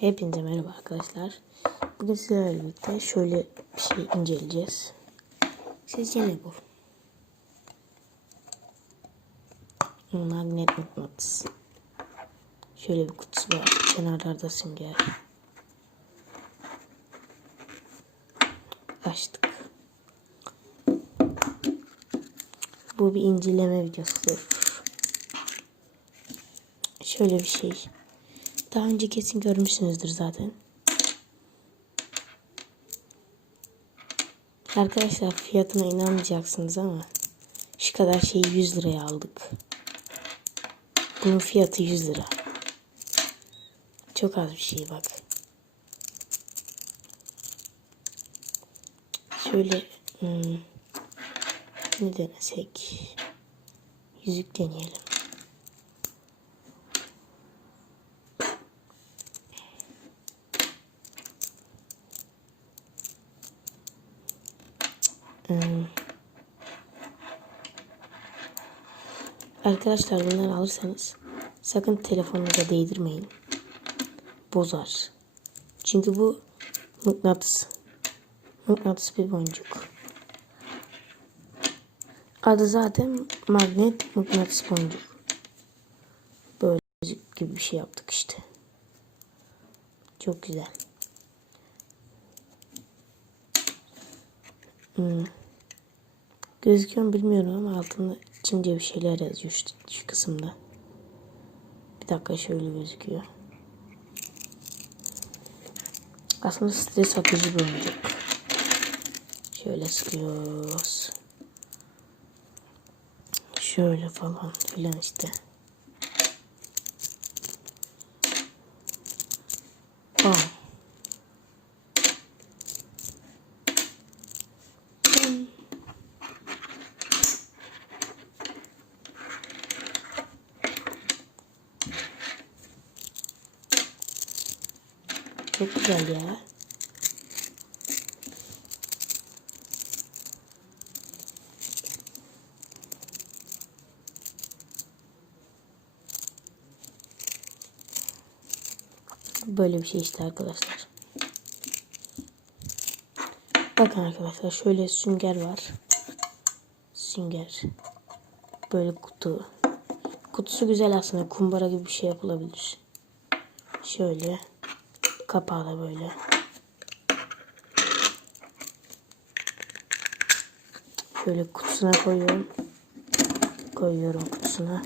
Hepinize merhaba arkadaşlar. Bugün sizlerle birlikte şöyle bir şey inceleyeceğiz. Sizce ne bu? Magnet mıknatıs. Şöyle bir kutusu var. Kenarlarda sünger. Açtık. Bu bir inceleme videosudur. Şöyle bir şey. Daha önce kesin görmüşsünüzdür zaten. Arkadaşlar fiyatına inanmayacaksınız ama şu kadar şeyi 100 liraya aldık. Bunun fiyatı 100 lira. Çok az bir şey bak. Şöyle hmm, ne denesek yüzük deneyelim. Arkadaşlar bunları alırsanız sakın telefonunuza değdirmeyin. Bozar. Çünkü bu mıknatıs. Mıknatıs bir boncuk. Adı zaten magnet mıknatıs boncuk. Böyle gibi bir şey yaptık işte. Çok güzel. Hmm. Gözüküyor mu bilmiyorum ama altında Çince bir şeyler yazıyor şu, şu kısımda. Bir dakika şöyle gözüküyor. Aslında stres atıcı bir oyuncak. Şöyle sıkıyoruz. Şöyle falan filan işte. Bam. Çok güzel ya. Böyle bir şey işte arkadaşlar. Bakın arkadaşlar şöyle sünger var. Sünger. Böyle kutu. Kutusu güzel aslında. Kumbara gibi bir şey yapılabilir. Şöyle. Kapağı da böyle. Şöyle kutusuna koyuyorum. Koyuyorum kutusuna.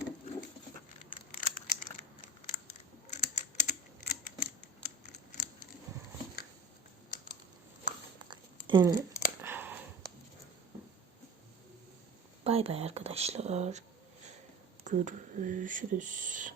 Evet. Bay bay arkadaşlar. Görüşürüz.